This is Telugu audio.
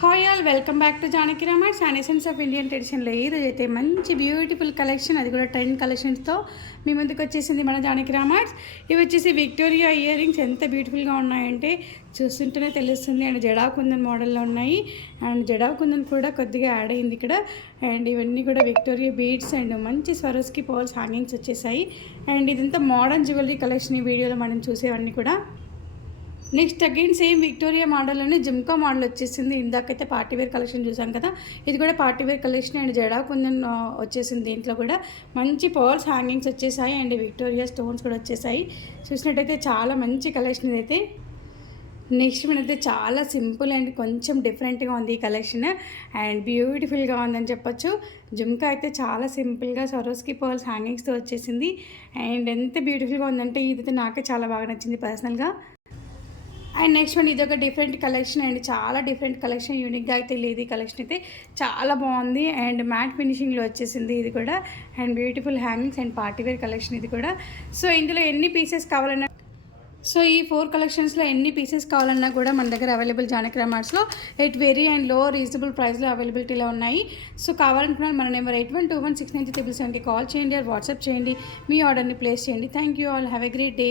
Hi all welcome back to Janaki Ramayan శానిసెన్స్ ఆఫ్ ఇండియన్ ట్రెడిషన్లో ఈరోజు అయితే మంచి బ్యూటిఫుల్ కలెక్షన్, అది కూడా ట్రెండ్ కలెక్షన్స్తో మీ ముందుకు వచ్చేసింది మన జానకి రామాయణ్. ఇవి వచ్చేసి విక్టోరియా ఇయర్ రింగ్స్ ఎంత బ్యూటిఫుల్గా ఉన్నాయంటే చూస్తుంటేనే తెలుస్తుంది. అండ్ జడా కుందన్ మోడల్లో ఉన్నాయి. అండ్ జడా కుందన్ కూడా కొద్దిగా యాడ్ అయింది ఇక్కడ. అండ్ ఇవన్నీ కూడా విక్టోరియా బీడ్స్ అండ్ మంచి స్వరోస్కి పోల్స్ హ్యాంగింగ్స్ వచ్చేసాయి. అండ్ ఇదంతా మోడర్న్ జ్యువెలరీ కలెక్షన్. ఈ వీడియోలో మనం చూసేవన్నీ కూడా నెక్స్ట్ అగైన్ సేమ్ విక్టోరియా మోడల్లోనే జిమ్కా మోడల్ వచ్చేసింది. ఇందాకైతే పార్టీవేర్ కలెక్షన్ చూసాం కదా, ఇది కూడా partywear collection. And jadau kundan వచ్చేసింది. దీంట్లో కూడా మంచి పర్ల్స్ హ్యాంగింగ్స్ వచ్చేసాయి అండ్ విక్టోరియా స్టోన్స్ కూడా వచ్చేసాయి. చూసినట్టయితే చాలా మంచి కలెక్షన్ ఇదైతే. నెక్స్ట్ మనైతే చాలా సింపుల్ అండ్ కొంచెం డిఫరెంట్గా ఉంది ఈ కలెక్షన్ అండ్ బ్యూటిఫుల్గా ఉందని చెప్పొచ్చు. జుమ్కా అయితే చాలా సింపుల్గా సరోస్కి పర్ల్స్ హ్యాంగింగ్స్తో వచ్చేసింది. అండ్ ఎంత బ్యూటిఫుల్గా ఉందంటే ఇదైతే నాకే చాలా బాగా నచ్చింది పర్సనల్గా. అండ్ నెక్స్ట్ వన్ ఇది ఒక డిఫరెంట్ కలెక్షన్ అండ్ చాలా డిఫరెంట్ కలెక్షన్, యూనిక్గా అయితే లేదు. ఈ కలెక్షన్ అయితే చాలా బాగుంది అండ్ మ్యాట్ ఫినిషింగ్లో వచ్చేసింది ఇది కూడా. And beautiful hangings and party wear collection ఇది కూడా. సో ఇందులో ఎన్ని పీసెస్ కావాలన్నా, సో ఈ 4 కలెక్షన్స్లో ఎన్ని పీసెస్ కావాలన్నా కూడా మన దగ్గర అవైలబుల్ జానకి రామార్ట్స్లో at very and low reasonable ప్రైస్లో అవైలబిలిటీలో ఉన్నాయి. సో కావాలనుకున్న మన నెంబర్ 8121693770 కాల్ చేయండి ఆర్ వాట్సాప్ చేయండి, మీ ఆర్డర్ని ప్లేస్ చేయండి. Thank you all, have a great day.